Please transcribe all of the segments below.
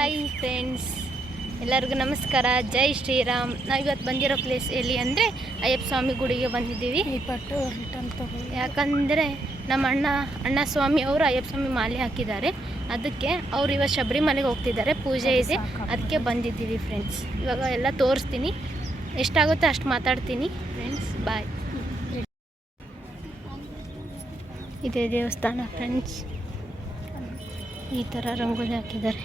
Hi friends, ಎಲ್ಲರಿಗೂ ನಮಸ್ಕಾರ. ಜೈ ಶ್ರೀರಾಮ್. ನಾವಿವತ್ತು ಬಂದಿರೋ ಪ್ಲೇಸ್ ಎಲ್ಲಿ ಅಂದರೆ ಅಯ್ಯಪ್ಪ ಸ್ವಾಮಿ ಗುಡಿಗೆ ಬಂದಿದ್ದೀವಿ. ಯಾಕಂದರೆ ನಮ್ಮ ಅಣ್ಣ ಸ್ವಾಮಿ ಅವರು ಅಯ್ಯಪ್ಪ ಸ್ವಾಮಿ ಮಾಲೆ ಹಾಕಿದ್ದಾರೆ. ಅದಕ್ಕೆ ಅವ್ರು ಇವತ್ತು ಶಬರಿಮಲೆಗೆ ಹೋಗ್ತಿದ್ದಾರೆ, ಪೂಜೆ ಇದೆ, ಅದಕ್ಕೆ ಬಂದಿದ್ದೀವಿ ಫ್ರೆಂಡ್ಸ್. ಇವಾಗ ಎಲ್ಲ ತೋರಿಸ್ತೀನಿ, ಎಷ್ಟಾಗುತ್ತೋ ಅಷ್ಟು ಮಾತಾಡ್ತೀನಿ ಫ್ರೆಂಡ್ಸ್. ಬಾಯ್. ಇದೇ ದೇವಸ್ಥಾನ ಫ್ರೆಂಡ್ಸ್. ಈ ಥರ ರಂಗೋಲಿ ಹಾಕಿದ್ದಾರೆ.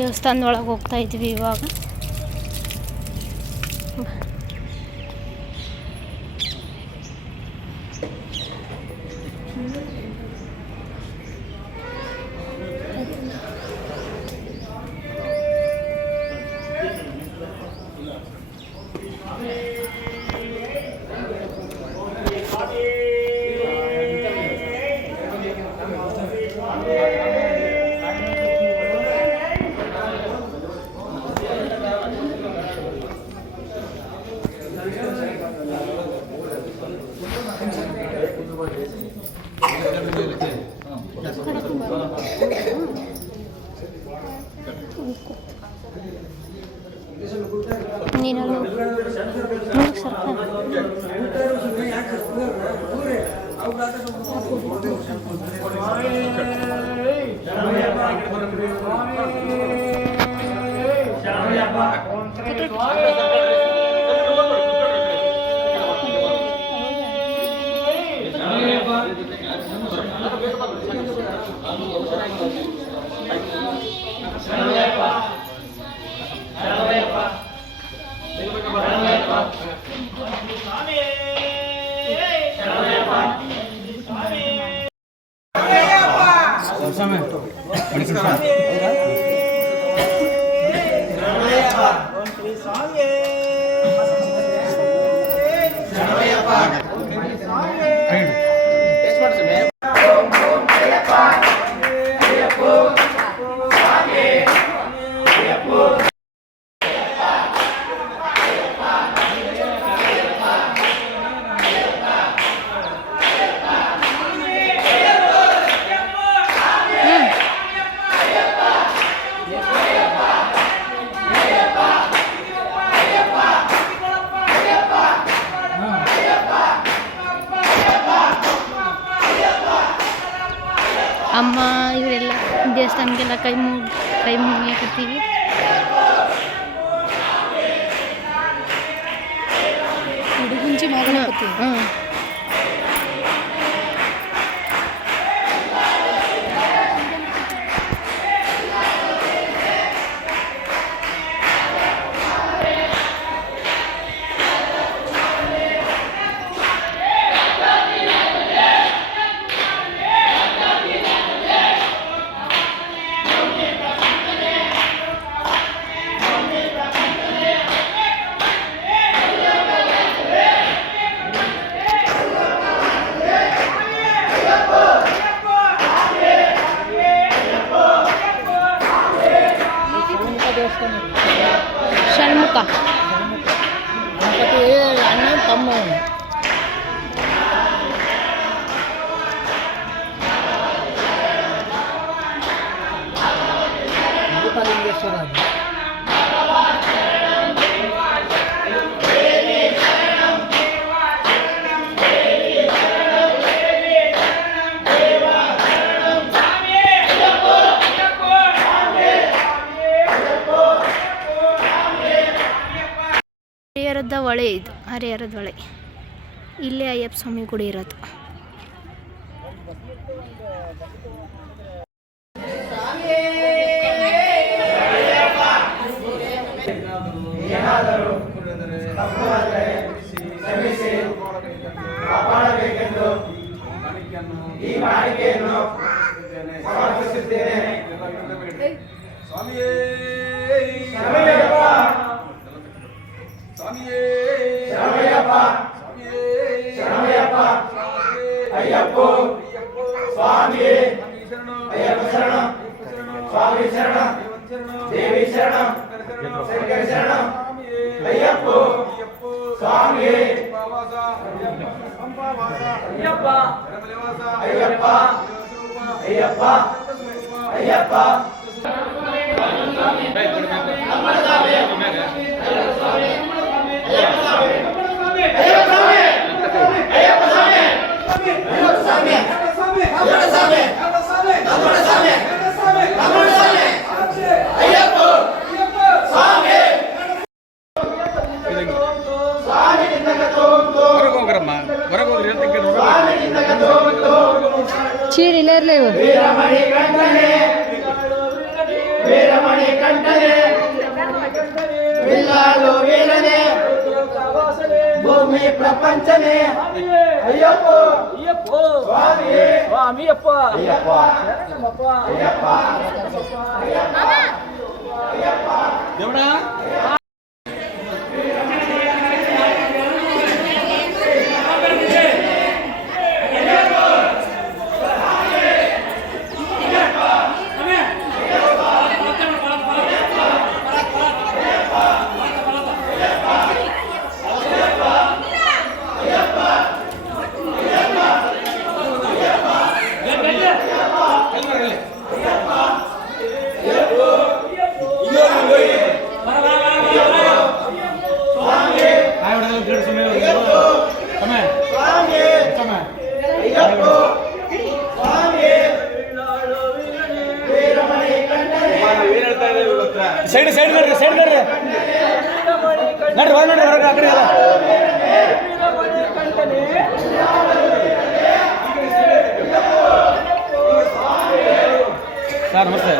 ದೇವಸ್ಥಾನದೊಳಗೆ ಹೋಗ್ತಾ ಇದ್ವಿ ಇವಾಗ. ನೀನಲ್ಲೂ ಅಮ್ಮ ಇವರೆಲ್ಲ ದೇವಸ್ಥಾನಕ್ಕೆಲ್ಲ ಕೈ ಮುಗಿಯಕತ್ತೀವಿ. ಹುಡುಗುಂಚಿ ಮಾತಾಡಕತ್ತೀವಿ. ಷಣ್ಮುಖ ಅಣ್ಣ ತಮ್ಮ ಹರಿಹರದ ಹೊಳೆ. ಇದು ಹರಿಹರದ ಹೊಳೆ. ಇಲ್ಲೇ ಅಯ್ಯಪ್ಪ ಸ್ವಾಮಿ ಗುಡಿ ಇರೋದು. ಈ ಬಾಳಿಕೆಯನ್ನು ಸಮರ್ಪಿಸುತ್ತೇನೆ. ಸ್ವಾಮಿಯೇ ಶರಣಯ್ಯಪ್ಪ ಸ್ವಾಮಿಯೇ ಶರಣಯ್ಯಪ್ಪ ಸ್ವಾಮಿಯೇ ಶರಣಯ್ಯಪ್ಪ ಅಯ್ಯಪ್ಪ ಸ್ವಾಮಿಯೇ ಅಯ್ಯಪ್ಪ ಶರಣ ಸ್ವಾಮಿ ಶರಣ ದೇವಿ ಶರಣ ಶಂಕರ ಶರಣ ಅಯ್ಯಪ್ಪ ಸ್ವಾಮಿಯೇ ಅಯ್ಯಪ್ಪ ಅಯ್ಯಪ್ಪ ಅಯ್ಯಪ್ಪ ಅಯ್ಯಪ್ಪ ಚೀರಿಲ್ಲ ಇರಲಿ ವೀರಮಣಿ ಕಂಠನೆ ವೀರಮಣಿ ಕಂಠನೆ ವಿಲ್ಲಾಳು ವೀರನೆ ಭೂಮಿ ಪ್ರಪಂಚನೆ ಅಯ್ಯಪ್ಪ ಅಯ್ಯಪ್ಪ ಸ್ವಾಮಿಯೇ ಸ್ವಾಮಿಯಪ್ಪ ಅಯ್ಯಪ್ಪ ಶರಣಮಪ್ಪ ಅಯ್ಯಪ್ಪ ಅಯ್ಯಪ್ಪ ದೇವಣ್ಣ ಸೈಡ್ ಸೈಡ್ ನೋಡ್ರಿ ಸೈಡ್ ನೋಡ್ರಿ ನೋಡ್ರಿ ನೋಡ್ರಿ ಹೊರಗೆ ಆ ಕಡೆ ಸರ್ ನಮಸ್ತೆ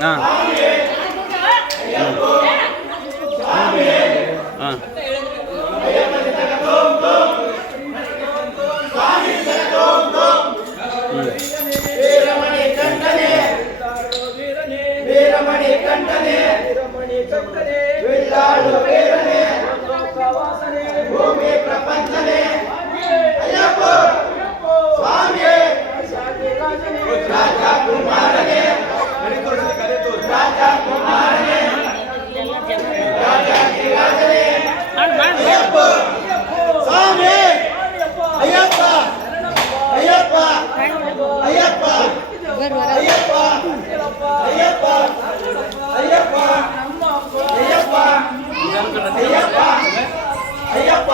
ಹಾಂ ಹಾಂ ವೀರಮಣಿ ಕಂಠನೆ ವೀರಮಣಿ ಕಂಠನೆ ವಿಲ್ಲಾಳು ವೀರನೆ ಭೂಮಿ ಪ್ರಪಂಚನೆ ಅಯ್ಯಪ್ಪ ಸ್ವಾಮಿಯೇ ರಾಜ ಕುಮಾರನೇ ರಾಜ ಕುಮಾರನೇ ರಾಜನೇ ಅಯ್ಯಪ್ಪ ಸ್ವಾಮಿಯೇ ಅಯ್ಯಪ್ಪ ಅಯ್ಯಪ್ಪ ಅಯ್ಯಪ್ಪ ಅಯ್ಯಪ್ಪ ಅಯ್ಯಪ್ಪ ಅಯ್ಯಪ್ಪ ಅಯ್ಯಪ್ಪ ಅಯ್ಯಪ್ಪ ಅಯ್ಯಪ್ಪ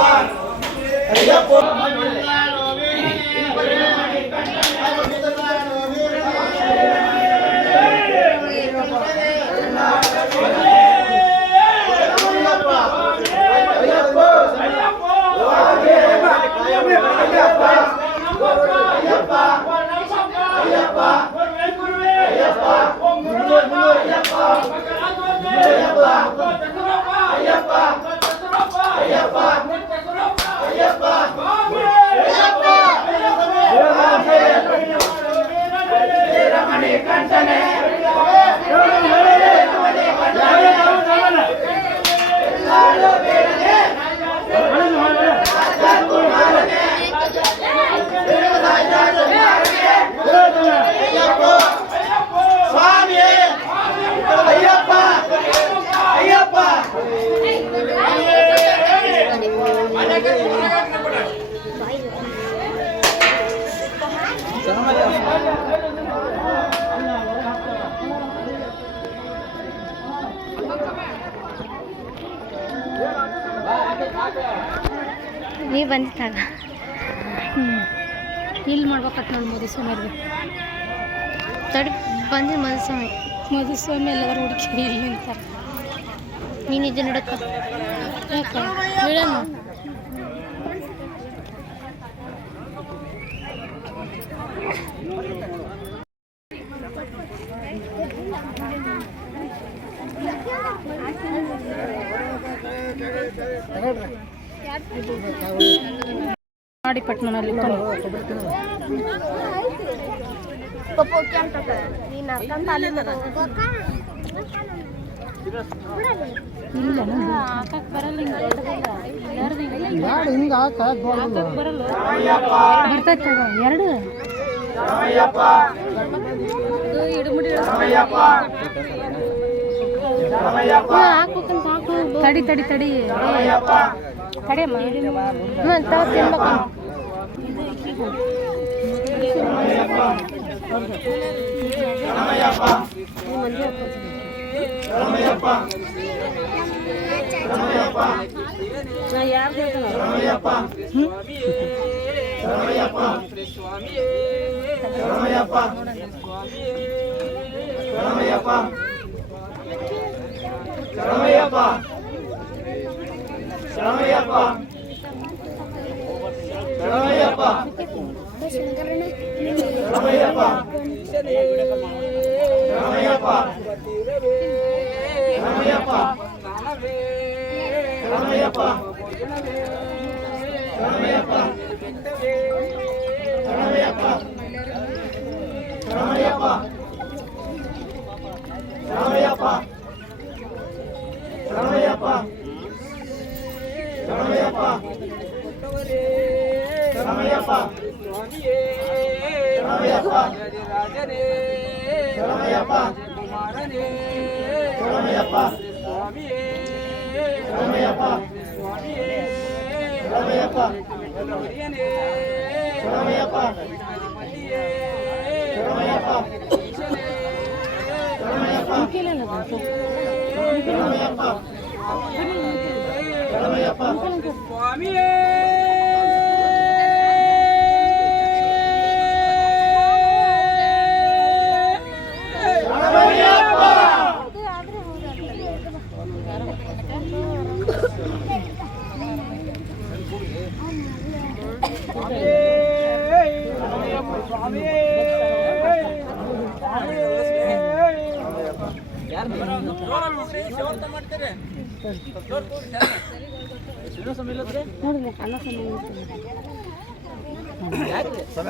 ವೀರಮಣಿ ಕಂಠನೆ ಸ್ವಾಮಿಯೇ ಅಯ್ಯಪ್ಪ ಅಯ್ಯಪ್ಪ ನೀವು ಬಂದಿದ್ದಾಗ ಇಲ್ಲಿ ಮಾಡ್ಬೇಕತ್ ನೋಡಿ ಮಧುಸ್ವಾಮಿ ತಡಿ ಬಂದು ಮಧುಸ್ವಾಮಿ ಎಲ್ಲರೂ ಹುಡುಕಿ ಇಲ್ಲಿ ನಿಂತಾರೆ ನೀನಿದ್ದೆ ನೋಡಕ್ಕ ಯಾಕೆ ಹೇಳಮ್ಮ ಮಾಡಿ ಪಟ್ನಲ್ಲಿ ಬರ್ತೈತೆ ಎರಡು ತಡಿ ತಡಿ ತಡಿ ತಡಿಯಮ್ಮ ತಿನ್ಬೇಕು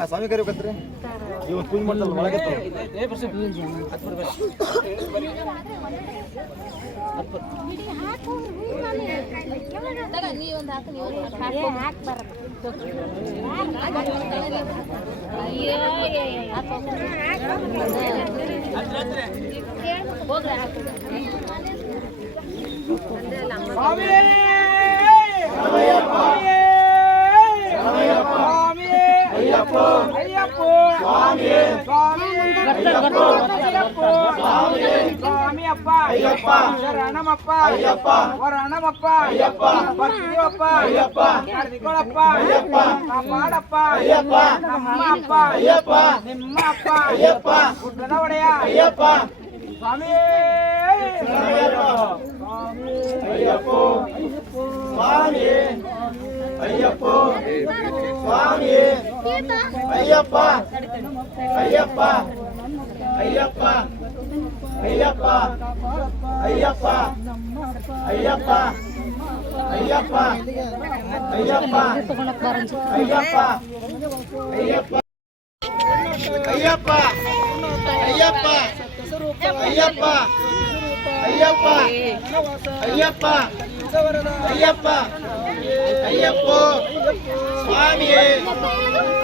ಸ್ವಾಮಿ ಕರಿಬೇಕಂತ್ರಿ ಇವತ್ತು ಪೂಜೆ ಮಾಡ್ತಲ್ಲ ಒಳಗೆ ಶರಣಮಪ್ಪ ವರಣಮಪ್ಪ ಬರ್ತೀವಪ್ಪ ಕರ್ದಿಕೊಳಪ್ಪ ಕಾಪಾಡಪ್ಪ ನಮ್ಮ ಅಪ್ಪ ನಿಮ್ಮ ಅಪ್ಪ ಗುಡ್ಡದ ಒಡೆಯ ಸ್ವಾಮಿ ಅಯ್ಯಪ್ಪ ಸ್ವಾಮಿ ಅಯ್ಯಪ್ಪ ಅಯ್ಯಪ್ಪ ಅಯ್ಯಪ್ಪ ಅಯ್ಯಪ್ಪ ಅಯ್ಯಪ್ಪ ಅಯ್ಯಪ್ಪ ಅಯ್ಯಪ್ಪ ಅಯ್ಯಪ್ಪ ಅಯ್ಯಪ್ಪ ಅಯ್ಯಪ್ಪ ಅಯ್ಯಪ್ಪ ಅಯ್ಯಪ್ಪ ಅಯ್ಯಪ್ಪ ಅಯ್ಯಪ್ಪ ಅಯ್ಯಪ್ಪ ಅಯ್ಯಪ್ಪ ಅಯ್ಯಪ್ಪ ಸ್ವಾಮಿಯೇ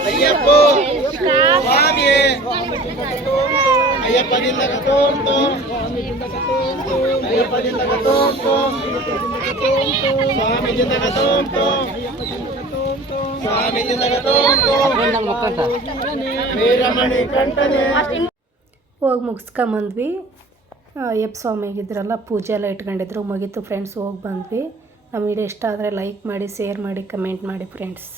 ಅಯ್ಯಪ್ಪ ಸ್ವಾಮಿಯೇ ಅಯ್ಯಪ್ಪನಿಂದ ಕತ್ತೋಂತು ಅಯ್ಯಪ್ಪನಿಂದ ಕತ್ತೋಂತು ಸ್ವಾಮಿಜಿಂದ ಕತ್ತೋಂತು ಸ್ವಾಮಿಜಿಂದ ಕತ್ತೋಂತು ವೀರಮಣಿ ಕಂಠನೆ ಹೋಗಿ ಮುಗಿಸ್ಕೊಂಬಂದ್ವಿ. ಅಯ್ಯಪ್ಪ ಸ್ವಾಮಿಗಿದ್ರಲ್ಲ ಪೂಜೆ ಎಲ್ಲ ಇಟ್ಕೊಂಡಿದ್ರು, ಮುಗೀತು ಫ್ರೆಂಡ್ಸ್. ಹೋಗಿ ಬಂದ್ವಿ. ನಮ್ಮ ವಿಡಿಯೋ ಇಷ್ಟ ಆದರೆ ಲೈಕ್ ಮಾಡಿ, ಶೇರ್ ಮಾಡಿ, ಕಮೆಂಟ್ ಮಾಡಿ ಫ್ರೆಂಡ್ಸ್.